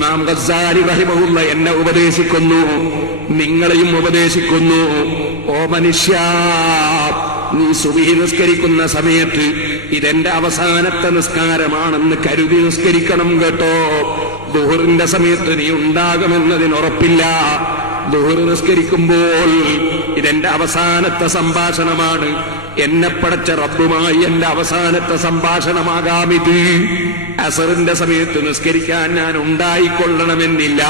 ഇമാം ഗസ്സാലി റഹിമഹുള്ള എന്നെ ഉപദേശിക്കുന്നു, നിങ്ങളെയും ഉപദേശിക്കുന്നു. ഓ മനുഷ്യ, നീ സുബ്ഹി നിസ്കരിക്കുന്ന സമയത്ത് ഇതെന്റെ അവസാനത്തെ നിസ്കാരമാണെന്ന് കരുതി നിസ്കരിക്കണം കേട്ടോ. ദുഹറിന്റെ സമയത്ത് നീ ഉണ്ടാകുമെന്നതിന് ഉറപ്പില്ല. ദുഹർ നിസ്കരിക്കുമ്പോൾ ഇതെന്റെ അവസാനത്തെ സംഭാഷണമാണ്, എന്നെ പടച്ച റബ്ബുമായി എന്റെ അവസാനത്തെ സംഭാഷണമാകാമിത്. അസറിന്റെ സമയത്ത് നിസ്കരിക്കാൻ ഞാൻ ഉണ്ടായിക്കൊള്ളണമെന്നില്ല.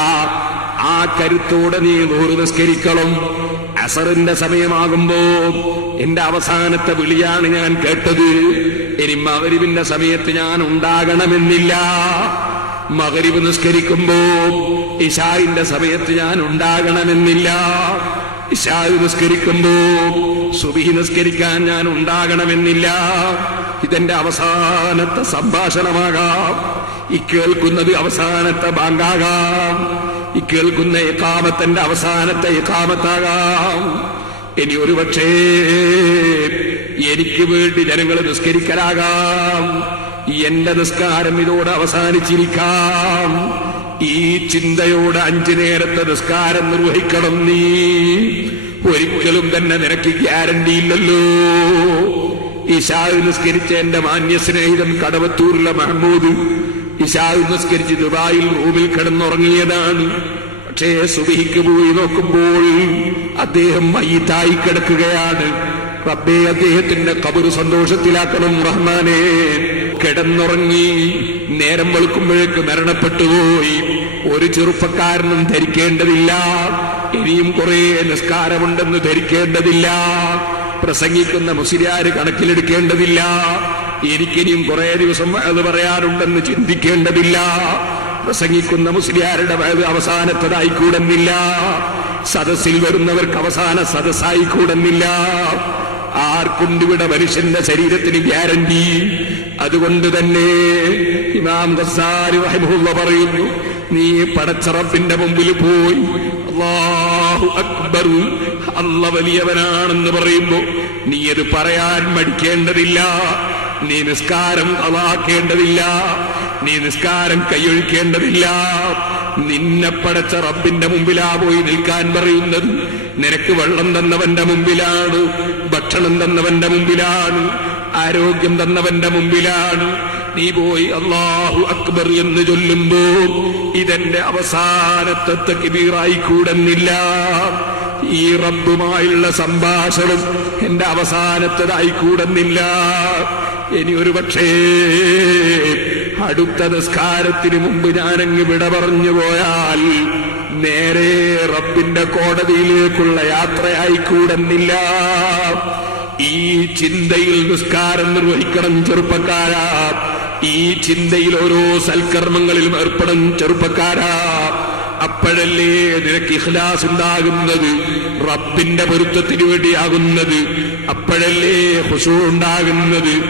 ആ കരുത്തോടെ നീ ദുഹർ നിസ്കരിക്കണം. അസറിന്റെ സമയമാകുമ്പോ എന്റെ അവസാനത്തെ വിളിയാണ് ഞാൻ കേട്ടത്. ഇനി മഗ്‌രിബിന്റെ സമയത്ത് ഞാൻ ഉണ്ടാകണമെന്നില്ല. മഗ്‌രിബ് നിസ്കരിക്കുമ്പോ ഇശാഇന്റെ സമയത്ത് ഞാൻ ഉണ്ടാകണമെന്നില്ല. ഇശാ നിസ്കരിക്കുമ്പോ സുബ്ഹി നിസ്കരിക്കാൻ ഞാൻ ഉണ്ടാകണമെന്നില്ല. ഇതെന്റെ അവസാനത്തെ സംഭാഷണമാകാം. കേൾക്കുന്നത് അവസാനത്തെ ബാങ്കാകാം. കേൾക്കുന്ന ഇഖാമത്തിന്റെ അവസാനത്തെ ഇഖാമത്താകാം. ഇനി ഒരു പക്ഷേ എനിക്ക് വേണ്ടി ജനങ്ങൾ നിസ്കരിക്കലാകാം. എന്റെ നിസ്കാരം ഇതോടെ അവസാനിച്ചിരിക്കാം. ഈ ചിന്തയോടെ 5 നേരത്തെ നിസ്കാരം നിർവഹിക്കണം നീ. ഒരിക്കലും തന്നെ നിനക്ക് ഗ്യാരണ്ടി ഇല്ലല്ലോ. ഇശാ നിസ്കരിച്ച എന്റെ മാന്യ സ്നേഹിതൻ കടവത്തൂരിലെ മഹമ്മൂദ് ഇശാ നിസ്കരിച്ച് ദുബായിൽ റൂമിൽ കിടന്നുറങ്ങിയതാണ്. പക്ഷേ സുബ്ഹിക്ക് പോയി നോക്കുമ്പോൾ അദ്ദേഹം മയ്യിത്തായി കിടക്കുകയാണ്. റബ്ബേ, അദ്ദേഹത്തിന്റെ ഖബർ സന്തോഷത്തിലാക്കണം റഹ്മാനേ. കിടന്നുറങ്ങി, നേരം വെളുക്കുമ്പോഴേക്ക് മരണപ്പെട്ടുപോയി. ഒരു ചെറുപ്പക്കാരനും ധരിക്കേണ്ടതില്ല. ഇനിയും കുറെ നിസ്കാരമുണ്ടെന്ന് ധരിക്കേണ്ടതില്ല. പ്രസംഗിക്കുന്ന മുസ്ലിയാര് കണക്കിലെടുക്കേണ്ടതില്ല. എനിക്കിനിയും കുറെ ദിവസം അത് പറയാനുണ്ടെന്ന് ചിന്തിക്കേണ്ടതില്ല. പ്രസംഗിക്കുന്ന മുസ്ലിയാരുടെ അവസാനത്തതായി കൂടുന്നില്ല. സദസ്സിൽ വരുന്നവർക്ക് അവസാന സദസ്സായി കൂടുന്നില്ല. ആർക്കുണ്ടിവിടെ മനുഷ്യന്റെ ശരീരത്തിന് ഗ്യാരണ്ടി? അതുകൊണ്ട് തന്നെ ഇമാം ഗസ്സാലി റഹിമഹുള്ള പറയുന്നു, നീ പടച്ച റബ്ബിന്റെ മുമ്പിൽ പോയി അല്ലാഹു അക്ബർ, അല്ല വലിയവനാണെന്ന് പറയുമ്പോ നീ അത് പറയാൻ മടിക്കേണ്ടതില്ല. നീ നിസ്കാരം കളാക്കേണ്ടതില്ല. നീ നിസ്കാരം കൈയൊഴിക്കേണ്ടതില്ല. നിന്നെ പടച്ച റബ്ബിന്റെ മുമ്പിലാ പോയി നിൽക്കാൻ പറയുന്നത്. നിനക്ക് വെള്ളം തന്നവന്റെ മുമ്പിലാണ്, ഭക്ഷണം തന്നവന്റെ മുമ്പിലാണ്, ആരോഗ്യം തന്നവന്റെ മുമ്പിലാണ്. നീ പോയി അല്ലാഹു അക്ബർ എന്ന് ചൊല്ലുമ്പോ ഇതെന്റെ അവസാനത്തെ തക്ബീറായി കൂടുന്നില്ല. ഈ റബ്ബുമായുള്ള സംഭാഷണം എന്റെ അവസാനത്തേതായി കൂടുന്നില്ല. ഇനി ഒരു പക്ഷേ അടുത്ത നിസ്കാരത്തിന് മുമ്പ് ഞാനങ്ങ് വിട പറഞ്ഞു പോയാൽ നേരെ റബ്ബിന്റെ കോടതിയിലേക്കുള്ള യാത്രയായി കൂടുന്നില്ല. ഈ ചിന്തയിൽ നിസ്കാരം നിർവഹിക്കണം ചെറുപ്പക്കാരാ. ഈ ചിന്തയിൽ ഓരോ സൽക്കർമ്മങ്ങളിലും ഏർപ്പെടണം ചെറുപ്പക്കാരാ. അപ്പോഴല്ലേ നിനക്ക് ഇഖ്ലാസ് ഉണ്ടാകുന്നത്, റബ്ബിന്റെ പൊരുത്തത്തിന് വേണ്ടിയാകുന്നത്. അപ്പോഴല്ലേ ഖുശൂ ഉണ്ടാകുന്നത്.